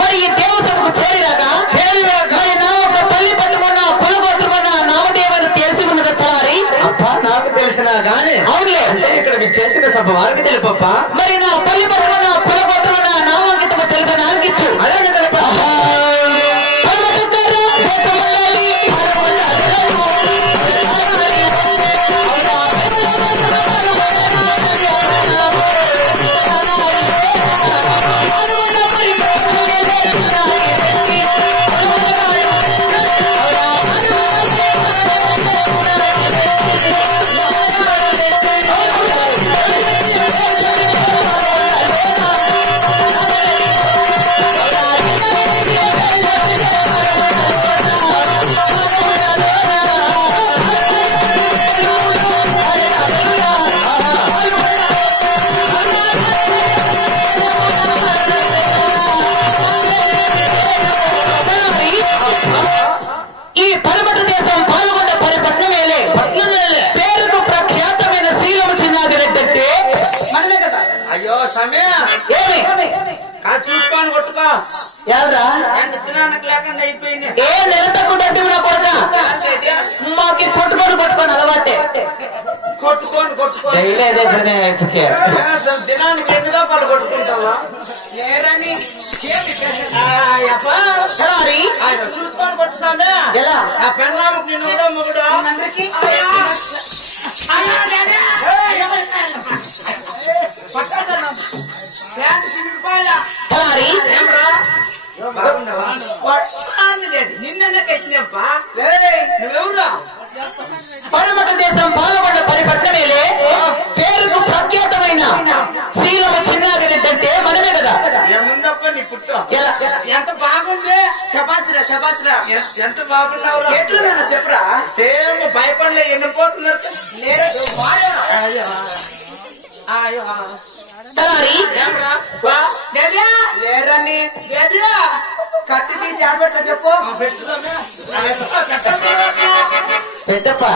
మరి ఈ దేవసభకు చేరిరాగా మరి నా ఒక పల్లి పట్టుకున్న కులగోత్రమన్న నామదేవత తెలిసి ఉన్నది తలారి. అబ్బా నాకు తెలిసినా గాని అవునులే అంటే ఇక్కడ చేసిన సభ వారికి తెలుపప్ప. మరి నా పల్లి పట్టుకున్న కులగోత్రమన్న నామాంకితము తెలిపి నాలుగిచ్చు అలాగే తెలుప. చూసుకొని కొట్టుకో లేకుండా అయిపోయింది. ఏ నెల తక్కువ నా కొడుక మాకి కొట్టుకొని అలవాటే. కొట్టుకొని దినానికి ఎన్ని దోపాలు కొట్టుకుంటావా లేరని చూసుకొని కొట్టుసామే. ఎలా ఆ పెన్నాము నిన్ను మొగుడు అందరికి నిన్నెక్కినప్పా నువ్వెవరు? పరమట దేశం పాల్గొండ పరిపట్నమేలే పేరుకు ప్రఖ్యాతమైన శ్రీరామ చిన్నాగిరెడ్డి అంటే మనమే కదా. ఏముందప్ప నీ పుట్టు ఎంత బాగుంది. శబాస్రా ఎంత బాగున్నావు. ఎట్లున్నా చెప్పరా? సేమ్ భయపడలే ఎన్నిపోతున్నారు లేరని కత్తి తీసి ఆడబెట్టా చెప్పు. పెట్టప్పా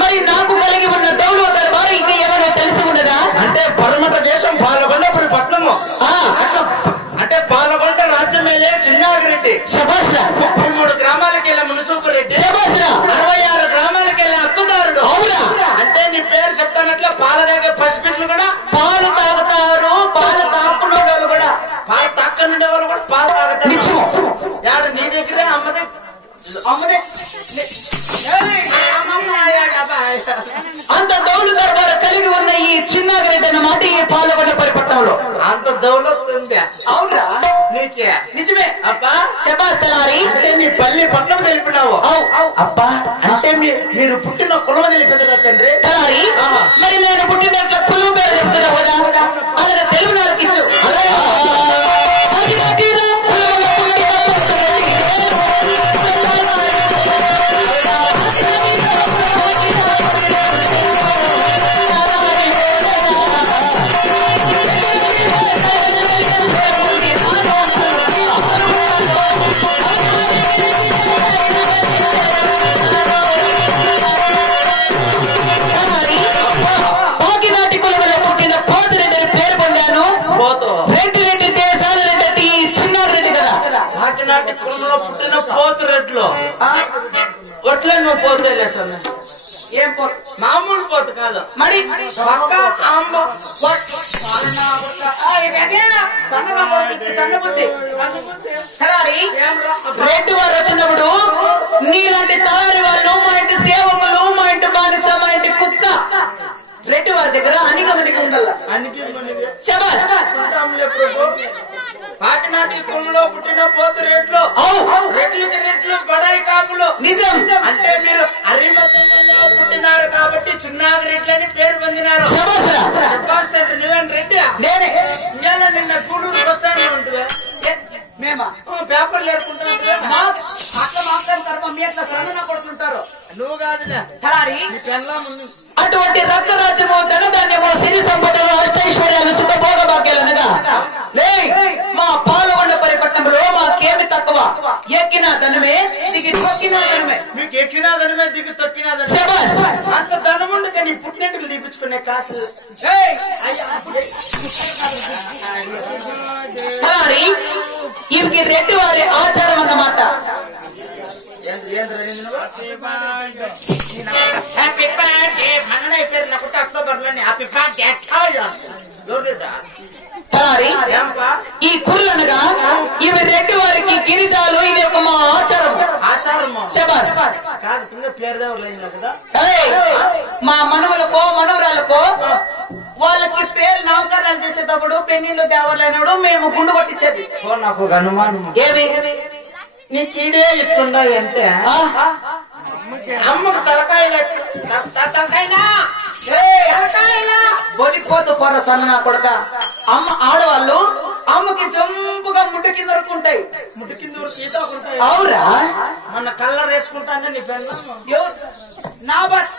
మరి నాకు కలిగి ఉన్న దౌలు దర్బారు ఇంకా ఏమైనా తెలిసి ఉన్నదా? అంటే పరమట దేశం పాల్గొండపురి పట్నము అంటే పాల్గొండ రాజ్యమేలే చిన్నాగిరెడ్డి. శబాస్రా 33 గ్రామాలకి వెళ్ళా మునుసూపు రెడ్డి. శబాస్రా 66 గ్రామాలకి వెళ్ళా అక్కుదారుడు. అవునా? అంటే నీ పేరు చెప్తానట్లే పాల దగ్గర పసిపిట్లు కూడా పాలు తాగుతారు. పాలు తాకునే వాళ్ళు కూడా పాలు తాకనుండే వాళ్ళు కూడా పాలు తాగుతారు. నీ దగ్గరే అమ్మదే అంత దౌలు దర్బారు కలిగి ఉన్న ఈ చిన్నాగిరెడ్డి అన్నమాట ఈ పాల్గొండ పరిపట్నంలో అంత దౌలత్ ఉంది. అవునా? నీకే నిజమే అబ్బా. శబాస్తలారి అంటే నీ పల్లి పట్నం తెలిపినావు. అబ్బా అంటే మీరు పుట్టిన కులం తెలిపేదా తండ్రి? తలారి మరి నేను పుట్టినట్ల కులం పేరు చెప్తున్నా కదా. అలాగే తెలుగు నాలుగిచ్చు. కులంలో పుట్టిన పోతు రెడ్లు ఒట్లే నువ్వు పోతేలే స్వామి. ఏం పోతు? మామూలు పోతు కాదు మరి. రెడ్డి వారు వచ్చినప్పుడు నీలాంటి తలారి వాళ్ళు మా ఇంటి సేవకులు మా ఇంటి బానిస మా ఇంటి కుక్క రెడ్డి వారి దగ్గర అనిగమనిగా ఉండాల. కాకినాటి కులంలో పుట్టిన పోతు రెడ్లు రెట్లకి రెట్లు బడాయి కాపులు. నిజం అంటే మీరు అరిమతంలో పుట్టినారు కాబట్టి చిన్నాగిరెడ్లు అని పేరు పొందినారు. నువ్వేం రెడ్డి? నేనే నిన్న గూడూరు బస్ స్టాండ్ లో ఉంటువే. మేమా పేపర్లు వేసుకుంటున్నా అట్లా మాట్లాడతారు. మీ అట్లా సన్న కొడుతుంటారు. నువ్వు కాదులే తలారి. అటువంటి రక్తరాజ్యము ధనధాన్యము సిరి సంపదలు అష్టైశ్వర్యాలు సుఖభోగ భాగ్యాలనగా లే మా పాల్గొండ పరిపట్నంలో మాకేమి తక్కువ. ఎక్కినా ధనమే దిగి తొక్కినా ధనమే. మీకు ఎక్కినా ధనమే దిగి తొక్కినా ధనమే. అంత ధనముండక నీ పుట్టినట్టుకు తీపించుకునే క్లాసులు ఇవి రెడ్డి వారి ఆచారం అన్నమాట. హ్యాపీ బర్త్డే మన పేరు నాకు అక్టోబర్ లోని హ్యాపీ బర్త్డే ఈ కుర్రలు అనగా ఇవి రెడ్డి వారికి గిరిజాలు, ఇది ఒక మా ఆచారం. మా మనవులకో మనవరాలకో వాళ్ళకి పేరు నామకరణాలు చేసేటప్పుడు పెళ్లిళ్ళు దేవర్లైనప్పుడు మేము గుండు కొట్టించేది. నాకు అనుమానం ఏమి నీకు ఈడే ఇట్లుండాలి అంటే అమ్మకు తలకాయనా బొలిపోతూ పోర సన్న నా కొడక. అమ్మ ఆడవాళ్ళు అమ్మకి జంపుగా ముట్టు కింద వరకు ఉంటాయి. ముట్టు కింద వరకు ఈత ఉంటాయి. అవురా మొన్న కలర్ వేసుకుంటానే నీ పెళ్ళ నా బట్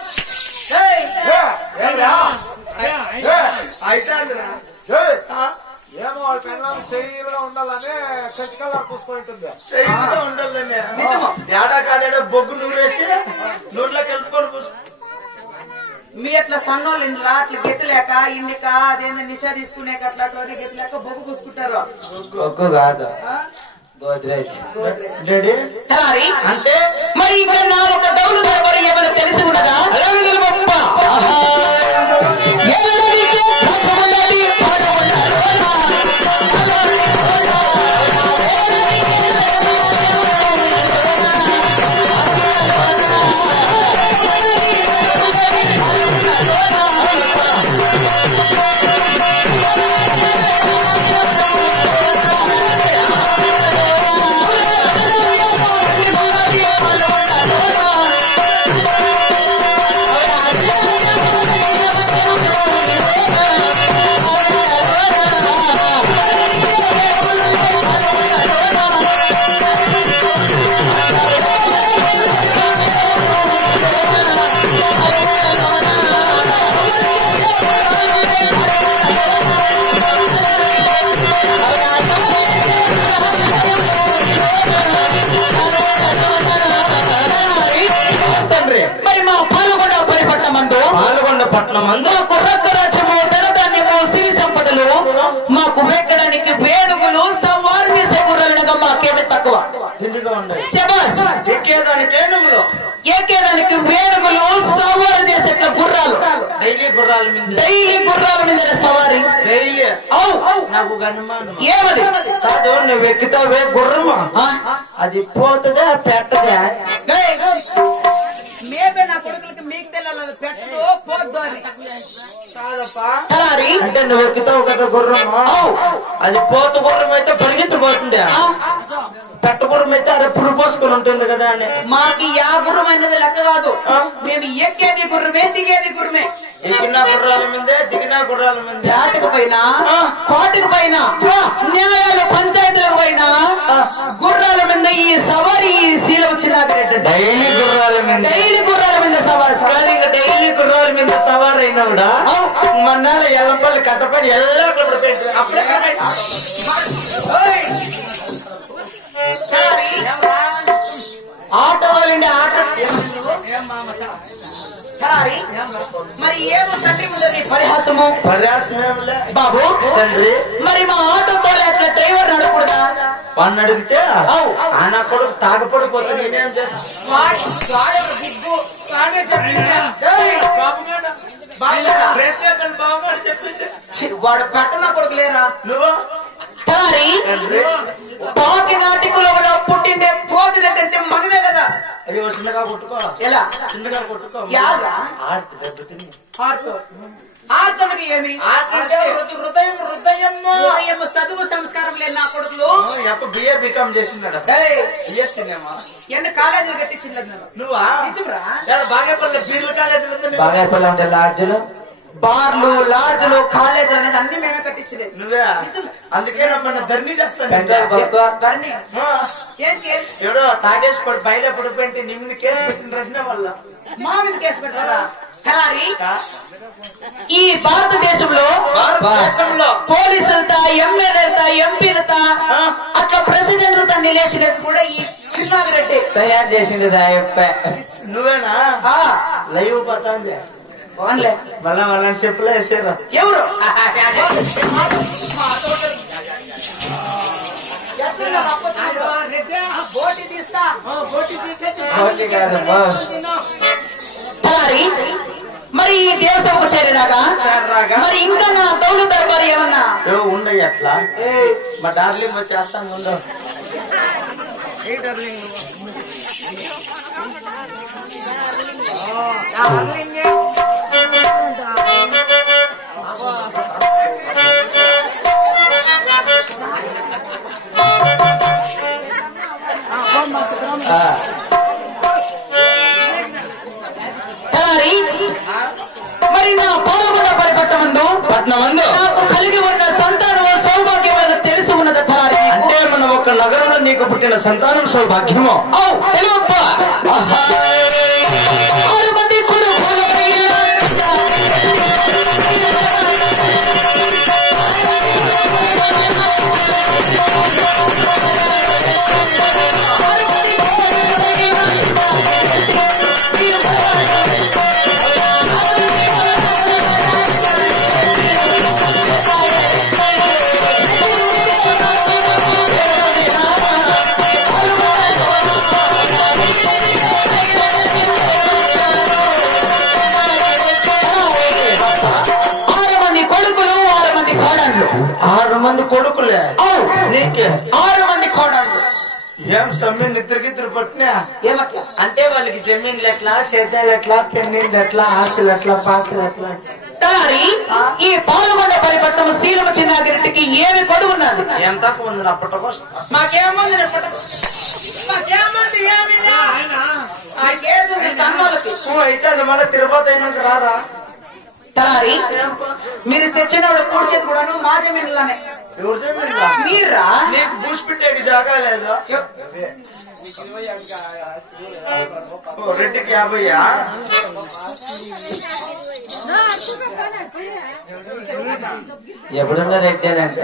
ఏమో వాళ్ళ పెళ్ళం చెయ్యిగా ఉండాలని చర్చి కలర్ పూసుకుంటుంది. ఉండాలని ఏడా కాలేడా బొగ్గు నూరేసి నూనెలో కలుపుకొని పూసుకో. మీ అట్లా సన్నోళ్ళు ఇంట్లో అట్లా గెత్తలేక ఇండిక అదేందో నిషా తీసుకునేక అట్లా గెత్తలేక బొగ్గు పూసుకుంటారు. బొగ్గు కాదు, గోద్రేజ్. అంటే మరి ఇంకా నా ఒక డౌలు దొరకరు ఏమైనా తెలిసి ఉండగా మాకు వెక్కడానికి వేడుకలు సవారు చేసే గుర్రాలనగా మాకేమి తక్కువ. ఎక్కేదానికి వేడుకలు సవారు చేసేట్ల గుర్రాలు, డైలీ గుర్రాల మీద సవారీ. నాకు అనుమానం ఏమది కాదు, నువ్వు ఎక్కుతావే గుర్రమా అది పోతుందా పెట్టదా? మేమే నా కొడుకులకి మీకు తెలియాలి పెట్టదో పోద్దు అని అంటే నువ్వు ఎక్కుతావు కదా గుర్రమా, అది పోత గుర్రం అయితే పరిగెత్తిపోతుంది, పెట్ట గుర్రం అయితే అది పురు పోసుకుని ఉంటుంది కదా అని. మాకు యా గుర్రం అనేది లెక్క కాదు, మేము ఎక్కేది గుర్రమే దిగేది గుర్రమే. ఎక్కిన గుర్రాల మీదే దిగిన గుర్రాల మీద ఆటకు పైన కోటకు పైన న్యాయాలు పంచాయతీలకు పైన గుర్రాల మీద ఈ సవారీ శీల వచ్చినాక డైలీ గుర్రాల మీద సవారీ. ఇంకా డైలీ గుర్రాల మీద సవారు అయినా కూడా మన్నాళ్ళ ఎల్లంపల్లి కట్టపడి ఎల్లా ఆటో వాళ్ళండి ఆటో మరి ఏమో తండ్రి ముందు పరిహాసము బాబు. తండ్రి మరి మా ఆటోతో అట్లా డ్రైవర్ నడకూడదా? వాడిని అడిగితే ఆయన కొడుకు తాగపడిపోతే నేనేం చేస్తాను? వాడు పెట్టన కొడుకు లేరా నువ్వు పాకి నాటికులో పుట్టిండే పోతినట్టంటే మనమే కదా. అయ్యో చిన్నగా కొట్టుకో, ఎలా చిన్నగా కొట్టుకో. ఆర్తనకి ఏమి హృదయం చదువు సంస్కారం లేదు నా కొడుకులు. బిఏ బీకామ్ చేసినాడు, ఎన్ని కాలేజీలు కట్టించింది నువ్వా? నిజంరా బాగేపల్లి బీర్లు కాలేజీలు, బాగేపల్లి ఉండే లాడ్జ్లు, బార్లు లాడ్జ్లు కాలేజీలు అనేది అన్ని మేమే కట్టించలేదు. నువ్వే అందుకే మన ధర్నీ చేస్తాను. ధర్నీ ఏంటి ఎవడో తాగేసి పడి బయట పడిపోయింటే నీ మీద కేసు పెట్టిన రచన వల్ల మా మీద కేసు పెట్టారా? ఈ భారతదేశంలో పోలీసులతో ఎమ్మెల్యేలతో ఎంపీలతో అట్లా ప్రెసిడెంట్లతో నిలేసినది కూడా ఈ చిన్నారెడ్డి తయారు చేసింది. నువ్వేనా లైవ్ పోతాంది ఓన్లే మళ్ళా చెప్పులే వేసారా ఎవరు బోటి తీస్తా బోటి తీసేసి బోటి కాదమ్మా. తలారి మరి ఈ దేవసభకు చేరినాగా మరి ఇంకా నా తోలు దర్బారు ఏమన్నా ఉండయి అట్లా మా డార్లింగ్ వచ్చేస్తాను ముందు తలారి మరి నా పాల్గొన్న పరిపట్టమందు నాకు కలిగి ఉన్న సంతానం సౌభాగ్యమైన తెలిసి ఉన్నది తలారి అంటే మన ఒక నగరంలో నీకు పుట్టిన సంతానం సౌభాగ్యము తెలుప 6 మంది కొడుకులు కొడుకులే నీకే 6 మంది కోడళ్ళు ఏం సమ్మె నిద్రకిద్దరు పట్టినా ఏమట్లా అంటే వాళ్ళకి జమీన్లు ఎట్లా సేద్యాలు ఎట్లా పెన్నీళ్ళు ఎట్లా ఆస్తులు ఎట్లా పాస్తులు ఎట్లా తలారి ఈ పాల్గొండ పరిపట్టం శీలము చిన్నాగిరెడ్డికి ఏమి కొడుకున్నది ఎంత ఉంది అప్పటికో మాకేముంది మాకేముంది ఏమి అయితే మళ్ళీ తిరుపతి అయినాక రారా తలారి మీరు తెచ్చినవాడు పూడ్చేది కూడాను మా జమీన్లోనే ఎవరు జమీన్లా మీరా నీకు బూసి పెట్టేకి జాగా లేదు రెడ్డికి 50 ఎప్పుడున్నా రెడ్డి అంటే